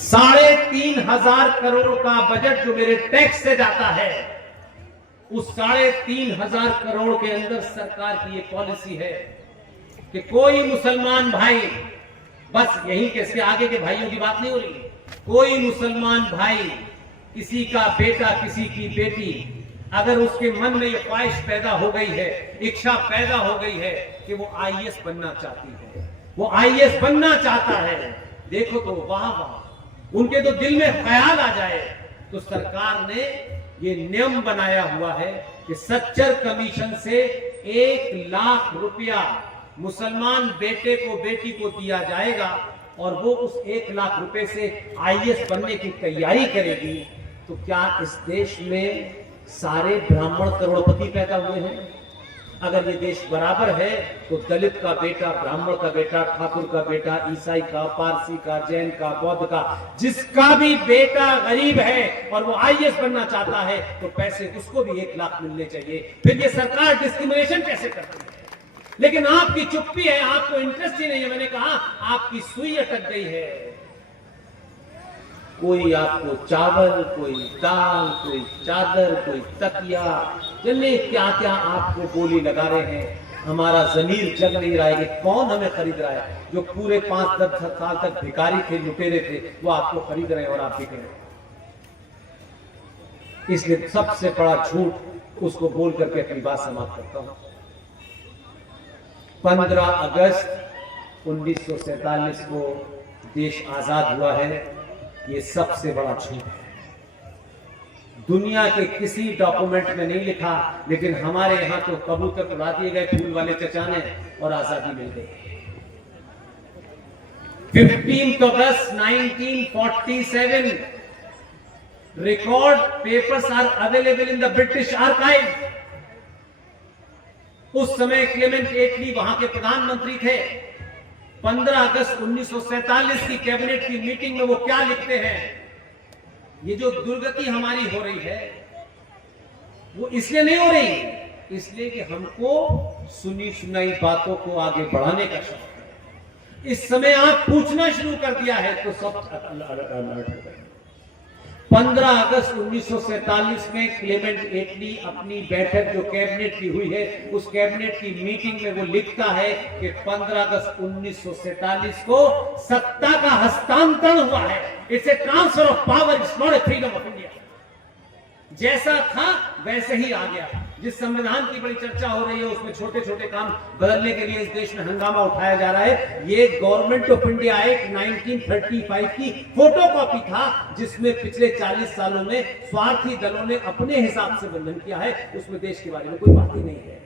3,500 करोड़ का बजट जो मेरे टैक्स से जाता है, उस 3,500 करोड़ के अंदर सरकार की ये पॉलिसी है कि कोई मुसलमान भाई, बस यहीं के इसके आगे के भाइयों की बात नहीं हो रही, कोई मुसलमान भाई, किसी का बेटा, किसी की बेटी, अगर उसके मन में ये ख्वाहिश पैदा हो गई है, इच्छा पैदा हो गई है कि वो आईएएस बनना चाहती है, वो आईएएस बनना चाहता है, देखो तो वहां उनके तो दिल में ख्याल आ जाए, तो सरकार ने ये नियम बनाया हुआ है कि सच्चर कमीशन से 1 लाख रुपया मुसलमान बेटे को, बेटी को दिया जाएगा और वो उस 1 लाख रुपए से आईएएस बनने की तैयारी करेगी। तो क्या इस देश में सारे ब्राह्मण करोड़पति पैदा हुए हैं? अगर ये देश बराबर है तो दलित का बेटा, ब्राह्मण का बेटा, ठाकुर का बेटा, ईसाई का, पारसी का, जैन का, बौद्ध का, जिसका भी बेटा गरीब है और वो आईएएस बनना चाहता है तो पैसे उसको भी 1 लाख मिलने चाहिए। फिर ये सरकार डिस्क्रिमिनेशन कैसे करती है? लेकिन आपकी चुप्पी है, आपको इंटरेस्ट ही नहीं है। मैंने कहा आपकी सुई अटक गई है। कोई आपको चावल, कोई दाल, कोई चादर, कोई तकिया, जन्ने क्या क्या आपको बोली लगा रहे हैं। हमारा जमीर जग नहीं रहा है कि कौन हमें खरीद रहा है। जो पूरे 5-10 साल तक भिखारी थे, लुटेरे थे, वो आपको खरीद रहे हैं और आप बिक रहे हैं। इसलिए सबसे बड़ा झूठ उसको बोल करके अपनी बात समाप्त करता हूं। 15 अगस्त 1947 को देश आजाद हुआ है, ये सबसे बड़ा झूठ है। दुनिया के किसी डॉक्यूमेंट में नहीं लिखा, लेकिन हमारे यहां तो कबूतर उड़ा दिए गए फूल वाले चचा ने और आजादी मिल गई। 15 अगस्त 1947 record papers are available in the British archive. उस समय क्लेमेंट एटली वहां के प्रधानमंत्री थे। 15 अगस्त 1947 की कैबिनेट की मीटिंग में वो क्या लिखते हैं? ये जो दुर्गति हमारी हो रही है वो इसलिए नहीं हो रही, इसलिए कि हमको सुनी सुनाई बातों को आगे बढ़ाने का शौक है। इस समय आप पूछना शुरू कर दिया है तो सब अलर्ट हो गए। 15 अगस्त 1947 में क्लेमेंट एटली अपनी बैठक जो कैबिनेट की हुई है, उस कैबिनेट की मीटिंग में वो लिखता है कि 15 अगस्त 1947 को सत्ता का हस्तांतरण हुआ है। It's a transfer of power, it's not a freedom of India. जैसा था वैसे ही आ गया। जिस संविधान की बड़ी चर्चा हो रही है उसमें छोटे छोटे काम बदलने के लिए इस देश में हंगामा उठाया जा रहा है। ये गवर्नमेंट ऑफ इंडिया एक्ट 1935 की फोटोकॉपी था, जिसमें पिछले 40 सालों में स्वार्थी दलों ने अपने हिसाब से बंधन किया है। उसमें देश के बारे में कोई बात ही नहीं है।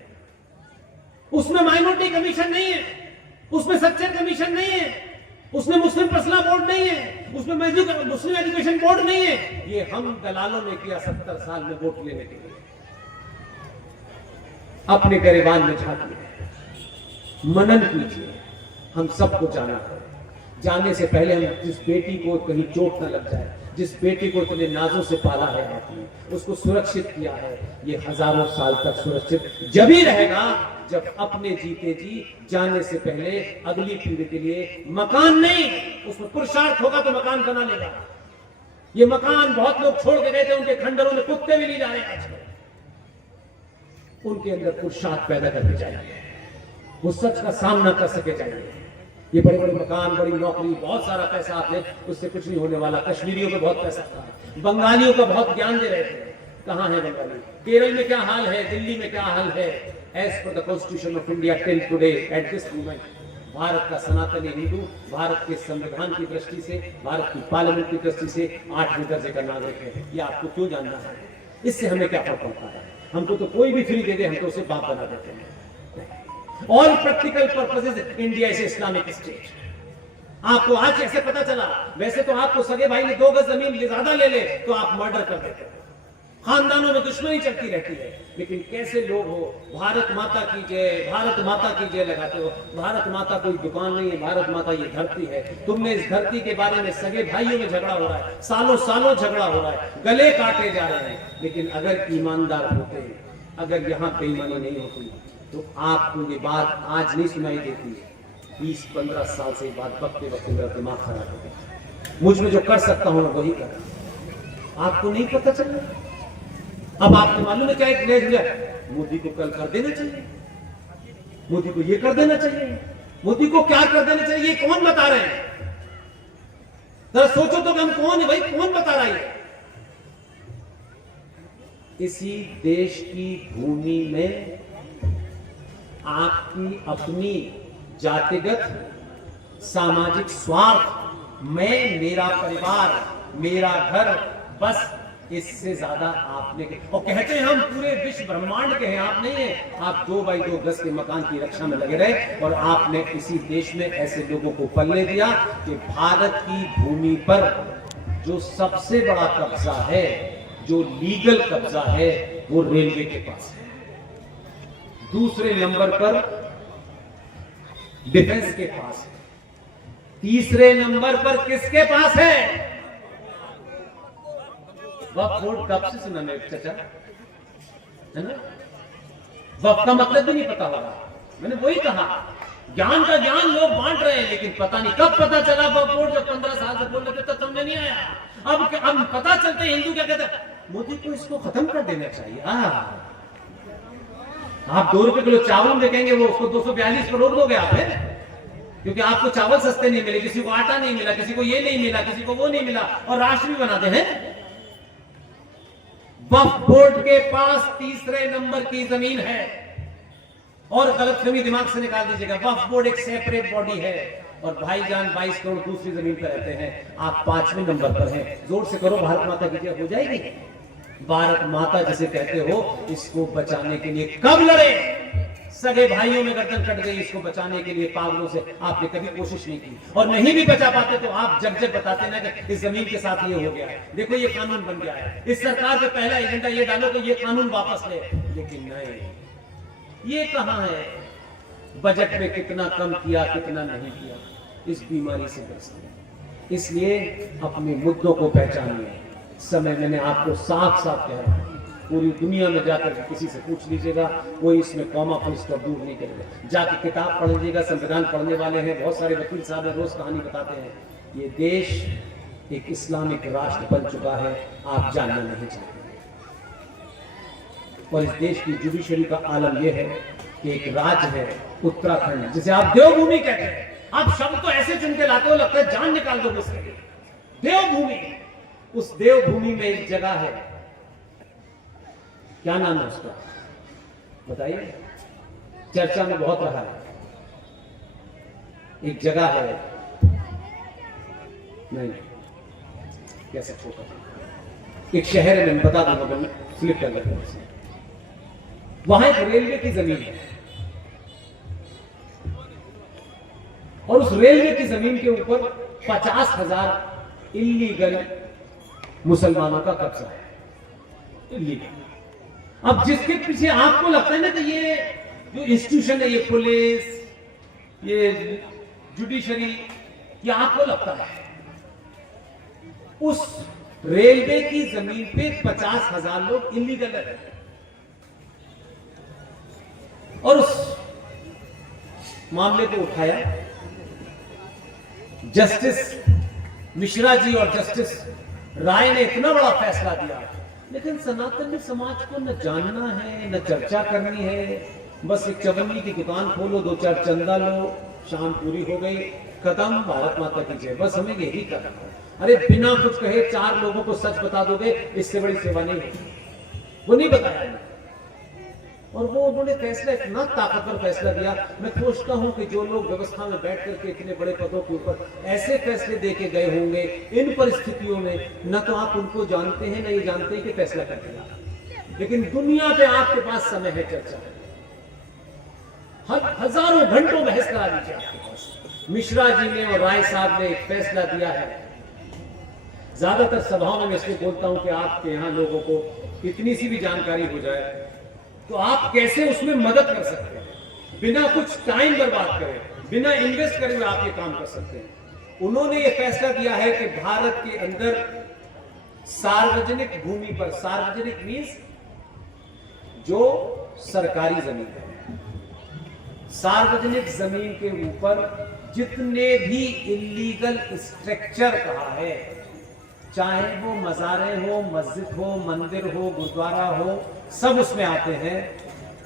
उसमें माइनॉरिटी कमीशन नहीं है, उसमें सच्चर कमीशन नहीं है, उसमें मुस्लिम पर्सनल बोर्ड नहीं है, उसमें मुस्लिम एजुकेशन बोर्ड नहीं है। ये हम दलालों ने किया 70 साल में वोट लेने के लिए। अपने गरिबान में झांकिए, मनन कीजिए। हम सबको जाना है। जाने से पहले हम जिस बेटी को कहीं चोट न लग जाए, जिस बेटी को इतने नाजों से पाला है आपने, उसको सुरक्षित किया है, ये हजारों साल तक सुरक्षित जब ही रहेगा जब अपने जीते जी जाने से पहले अगली पीढ़ी के लिए मकान नहीं, उसमें पुरुषार्थ होगा तो मकान बना लेगा। ये मकान बहुत लोग छोड़ के गए थे, उनके खंडरों में कुत्ते भी नहीं जा रहे आजकल। उनके अंदर पुरुषार्थ पैदा करके चाहिए, वो सच का सामना कर सके चाहिए। ये बड़े बड़े मकान, बड़ी नौकरी, बहुत सारा पैसा आपने, उससे कुछ नहीं होने वाला। कश्मीरियों को बहुत पैसा था, बंगालियों का बहुत ज्ञान दे रहे थे। कहां है बंगाली? केरल में क्या हाल है, दिल्ली में क्या हाल है? As per the constitution of India till today at this moment, Bharat का सनातनी हिंदू भारत के संविधान की दृष्टि से, भारत की पार्लियामेंट की दृष्टि से 8वें दर्जे का नागरिक है। ये आपको क्यों जानना है? इससे हमें क्या फर्क पड़ता है? हमको तो कोई भी फ्री दे दे, हम तो उसे बाप बना देते हैं। All practical purposes India is Islamic state. आपको आज कैसे पता चला? वैसे तो आपको सगे भाई ने 2 गज जमीन ज्यादा ले ले तो आप मर्डर कर देते हैं, खानदानों में दुश्मनी चलती रहती है। लेकिन कैसे लोग हो, भारत माता की जय, भारत माता की जय लगाते हो। भारत माता कोई दुकान नहीं है, भारत माता ये धरती है। तुमने इस धरती के बारे में, सगे भाइयों में झगड़ा हो रहा है, सालों सालों झगड़ा हो रहा है, गले काटे जा रहे हैं। लेकिन अगर ईमानदार होते, अगर यहाँ बेईमानी नहीं होती तो आपको ये बात आज नहीं सुनाई देती। 20-15 साल से बात वक्त मेरा दिमाग खराब हो गया। मुझ में जो कर सकता हूं वही कर। आपको नहीं पता चल रहा? अब आपको मालूम है क्या एक नया हुआ, मोदी को कल कर देना चाहिए, मोदी को ये कर देना चाहिए, मोदी को क्या कर देना चाहिए, ये कौन बता रहे हैं? जरा सोचो तो कि हम कौन है भाई, कौन बता रहा है? इसी देश की भूमि में आपकी अपनी जातिगत सामाजिक स्वार्थ, मैं, मेरा परिवार, मेरा घर, बस इससे ज्यादा आपने, और कहते हैं हम पूरे विश्व ब्रह्मांड के हैं, आप नहीं है। आप 2 बाई 2 गज के मकान की रक्षा में लगे रहे और आपने इसी देश में ऐसे लोगों को पलने दिया कि भारत की भूमि पर जो सबसे बड़ा कब्जा है, जो लीगल कब्जा है, वो रेलवे के पास है। दूसरे नंबर पर डिफेंस के पास है। तीसरे नंबर पर किसके पास है? वक्फ बोर्ड कब से सुना मेरे चाचा, है ना? वक्फ का मतलब भी नहीं पता होगा। मैंने वही कहा, ज्ञान का ज्ञान लोग बांट रहे हैं, लेकिन पता नहीं कब पता चला वक्फ बोर्ड, जब 15 साल से बोल रहे थे तब समझ नहीं आया। अब पता चलते हिंदू क्या कहते हैं, मोदी को इसको खत्म कर देना चाहिए। आप 2 रुपए किलो चावल देखेंगे, वो उसको 242 पर रोक दोगे आप, है? क्योंकि आपको चावल सस्ते नहीं मिले, किसी को आटा नहीं मिला, किसी को ये नहीं मिला, किसी को वो नहीं मिला, और राष्ट्र भी बनाते हैं। वक्फ बोर्ड के पास तीसरे नंबर की जमीन है, और गलतफहमी दिमाग से निकाल दीजिएगा, वक्फ बोर्ड एक सेपरेट बॉडी है, और भाईजान 22 करोड़ दूसरी जमीन पर रहते हैं। आप 5वें नंबर पर हैं। जोर से करो, भारत माता की जय हो जाएगी। भारत माता जिसे कहते हो, इसको बचाने के लिए कब लड़े? सगे भाइयों में गर्दन कट गई, इसको बचाने के लिए पागलों से आपने कभी कोशिश नहीं की, और नहीं भी बचा पाते तो आप जग जग बताते ना कि इस जमीन के साथ ये हो गया है, देखो ये कानून बन गया है, इस सरकार का पहला एजेंडा ये डालो तो ये कानून वापस ले। लेकिन नहीं, ये कहां है? बजट में कितना कम किया, कितना नहीं किया, इस बीमारी से ग्रस्त है। इसलिए अपने मुद्दों को पहचानिए। समय मैंने आपको साफ साफ कह रहा हूं, पूरी दुनिया में जाकर किसी से पूछ लीजिएगा, कोई इसमें कॉमा फुल स्टॉप दूर नहीं करेगा। जाके किताब पढ़ लीजिएगा, संविधान पढ़ने वाले हैं बहुत सारे वकील साहब हैं, रोज कहानी बताते हैं। ये देश एक इस्लामिक राष्ट्र बन चुका है, आप जानना नहीं चाहते। और इस देश की जुडिशरी का आलम यह है कि एक राज्य है उत्तराखंड, जिसे आप देवभूमि कहते हैं। आप शब्द तो ऐसे चुन के लाते हो, लगता है जान निकाल दो उसके लिए। देवभूमि, उस देवभूमि में एक जगह है, क्या नाम है उसका बताइए, चर्चा में बहुत रहा है। एक जगह है, नहीं कैसे छोटा, एक शहर है, मैं बता दूंगा, मैं स्लिप कर लेता हूं। वहां एक रेलवे की जमीन है, और उस रेलवे की जमीन के ऊपर 50,000 इल्लीगल मुसलमानों का कब्जा है। इल्लीगल। अब जिसके पीछे आपको लगता है ना कि ये जो इंस्टीट्यूशन है, ये पुलिस, ये जुडिशरी, ये आपको लगता है, उस रेलवे की जमीन पे 50,000 लोग इल्लीगल रहते हैं। और उस मामले को उठाया जस्टिस मिश्रा जी और जस्टिस राय ने, इतना बड़ा फैसला दिया। लेकिन सनातन समाज को न जानना है, न चर्चा करनी है, बस एक चवन्नी की दुकान खोलो, 2-4 चंदा लो, शाम पूरी हो गई, खत्म, भारत माता की जय, बस हमें यही करना है। अरे बिना कुछ कहे 4 लोगों को सच बता दोगे, इससे बड़ी सेवा नहीं होगी। वो नहीं बताया, और वो उन्होंने फैसला, इतना ताकतवर फैसला दिया। मैं सोचता हूं कि जो लोग व्यवस्था में बैठ करके इतने बड़े पदों के ऊपर ऐसे फैसले देके गए होंगे, इन परिस्थितियों में न तो आप उनको जानते हैं, न ये जानते हैं कि फैसला करते हैं। लेकिन दुनिया पे आपके पास समय है, चर्चा है, हजारों घंटों बहस करा लीजिए आपके पास। मिश्रा जी ने और राय साहब ने एक फैसला दिया है। ज्यादातर सभाओं में मैं इसलिए बोलता हूं कि आपके यहां लोगों को इतनी सी भी जानकारी हो जाए तो आप कैसे उसमें मदद कर सकते हैं, बिना कुछ टाइम बर्बाद करे, बिना इन्वेस्ट करे हुए आप ये काम कर सकते हैं। उन्होंने ये फैसला दिया है कि भारत के अंदर सार्वजनिक भूमि पर, सार्वजनिक मीन्स जो सरकारी जमीन है, सार्वजनिक जमीन के ऊपर जितने भी इलीगल स्ट्रक्चर कहा है, चाहे वो मज़ारे हो, मस्जिद हो, मंदिर हो, गुरुद्वारा हो, सब उसमें आते हैं।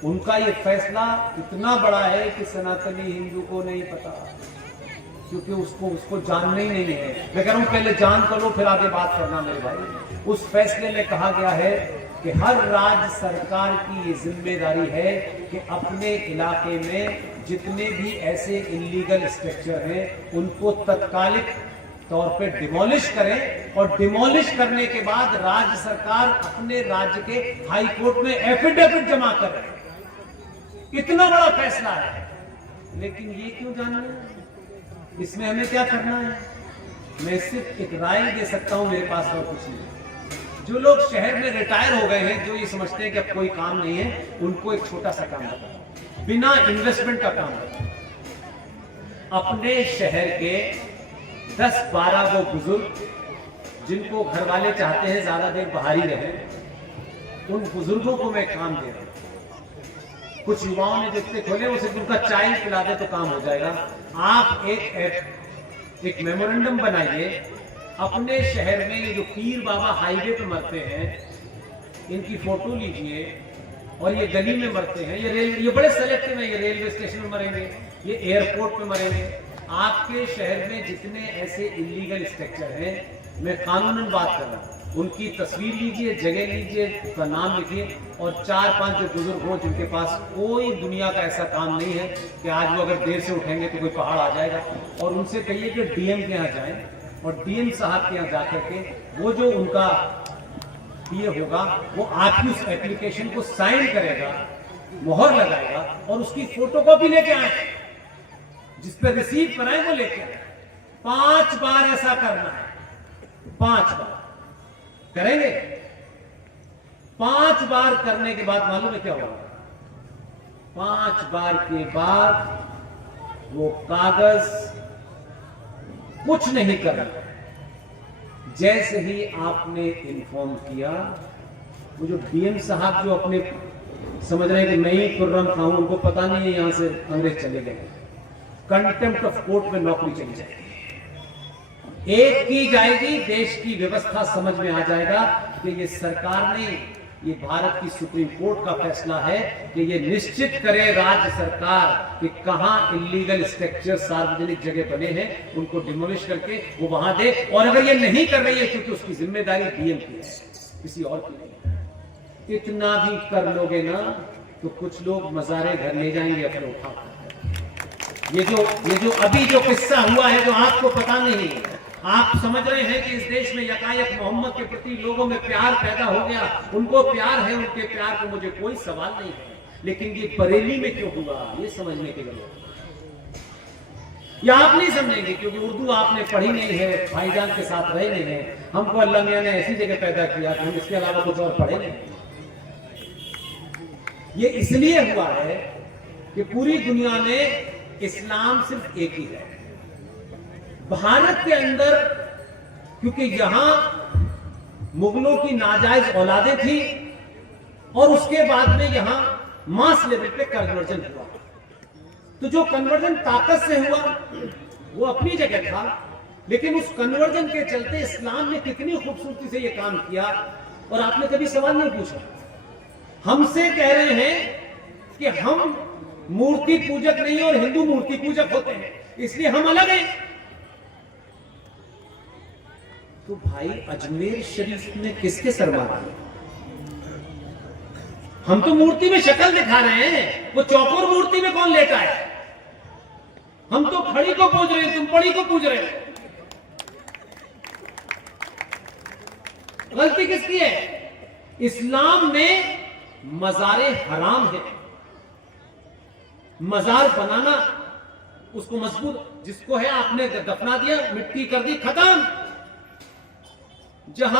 उनका ये फैसला इतना बड़ा है कि सनातनी हिंदू को नहीं पता, क्योंकि उसको जानना ही नहीं है। मैं कह रहा हूं पहले जान कर लो, फिर आगे बात करना मेरे भाई। उस फैसले में कहा गया है कि हर राज्य सरकार की ये जिम्मेदारी है कि अपने इलाके में जितने भी ऐसे इलीगल स्ट्रक्चर हैं उनको तत्कालिक तौर पे डिमोलिश करें, और डिमोलिश करने के बाद राज्य सरकार अपने राज्य के हाई कोर्ट में एफिडेविट जमा करे। इतना बड़ा फैसला है, लेकिन ये क्यों जानना है? इसमें हमें क्या करना है? मैं सिर्फ एक राय दे सकता हूं, मेरे पास और कुछ नहीं। जो लोग शहर में रिटायर हो गए हैं, जो ये समझते हैं कि अब कोई काम नहीं है, उनको एक छोटा सा काम बताओ, बिना इन्वेस्टमेंट का काम बताओ। अपने शहर के 10-12 वो बुजुर्ग जिनको घर वाले चाहते हैं ज्यादा देर बाहर ही रहे, उन बुजुर्गों को मैं काम दे रहा हूं। कुछ युवाओं ने जितने खोले उसे उनका चाय पिला दे तो काम हो जाएगा। आप एक मेमोरेंडम बनाइए, अपने शहर में ये जो पीर बाबा हाईवे पे मरते हैं इनकी फोटो लीजिए, और ये गली में मरते हैं, ये बड़े सेलेक्टिव हैं, ये रेलवे स्टेशन में मरेंगे, ये एयरपोर्ट पे मरेंगे। आपके शहर में जितने ऐसे इलीगल स्ट्रक्चर हैं, मैं कानूनन बात कर रहा हूं, उनकी तस्वीर लीजिए, जगह लीजिए, उसका नाम लिखिए, और 4-5 जो बुजुर्ग हो जिनके पास कोई दुनिया का ऐसा काम नहीं है कि आज वो अगर देर से उठेंगे तो कोई पहाड़ आ जाएगा, और उनसे कहिए कि डीएम के यहाँ जाएं, और डीएम साहब के यहाँ जाकर के वो जो उनका ये होगा वो आपकी उस एप्लीकेशन को साइन करेगा, मोहर लगाएगा, और उसकी फोटोकॉपी लेके आए, जिस पर रिसीव कराए वो लेके आए। 5 बार ऐसा करना है, 5 बार करेंगे। 5 बार करने के बाद मालूम है क्या होगा? 5 बार के बाद वो कागज कुछ नहीं करना। जैसे ही आपने इन्फॉर्म किया, वो जो डीएम साहब जो अपने समझ रहे हैं कि नहीं खुर्रम खां, उनको पता नहीं है यहां से अंग्रेज चले गए, कंटेम्प्ट ऑफ कोर्ट में नौकरी चली जाएगी। एक की जाएगी, देश की व्यवस्था समझ में आ जाएगा कि ये सरकार ने, ये भारत की सुप्रीम कोर्ट का फैसला है कि ये निश्चित करे राज्य सरकार कि कहां इलीगल स्ट्रक्चर सार्वजनिक जगह बने हैं, उनको डिमोलिश करके वो वहां दे। और अगर ये नहीं कर रही है, क्योंकि उसकी जिम्मेदारी डीएम की है, किसी और की नहीं। इतना भी कर लोगे ना तो कुछ लोग मजारे घर ले जाएंगे अपने उठा। ये जो अभी जो किस्सा हुआ है, जो आपको पता नहीं, आप समझ रहे हैं कि इस देश में यकायक मोहम्मद के प्रति लोगों में प्यार पैदा हो गया, उनको प्यार है, उनके प्यार को मुझे कोई सवाल नहीं है, लेकिन ये बरेली में क्यों हुआ ये समझने की जरूरत है। या आप नहीं समझेंगे क्योंकि उर्दू आपने पढ़ी नहीं है, भाईजान के साथ रहे नहीं है, हमको अल्लाह मियां ने ऐसी जगह पैदा किया कि हम इसके अलावा कुछ और पढ़े नहीं। ये इसलिए हुआ है कि पूरी दुनिया में इस्लाम सिर्फ एक ही है। भारत के अंदर क्योंकि यहां मुगलों की नाजायज औलादें थी, और उसके बाद में यहां मास लेवल पे कन्वर्जन हुआ, तो जो कन्वर्जन ताकत से हुआ वो अपनी जगह था, लेकिन उस कन्वर्जन के चलते इस्लाम ने कितनी खूबसूरती से ये काम किया। और आपने कभी सवाल नहीं पूछा, हमसे कह रहे हैं कि हम मूर्ति पूजक नहीं और हिंदू मूर्ति पूजक होते हैं, इसलिए हम अलग हैं। तो भाई अजमेर शरीफ में किसके सर मारा? हम तो मूर्ति में शक्ल दिखा रहे हैं, वो चौकोर मूर्ति में कौन लेटा है? हम तो खड़ी को पूज रहे हैं, तुम पड़ी को पूज रहे हो। गलती किसकी है? इस्लाम में मजारे हराम है, मजार बनाना, उसको मजबूत जिसको है आपने दफना दिया, मिट्टी कर दी, खत्म। जहां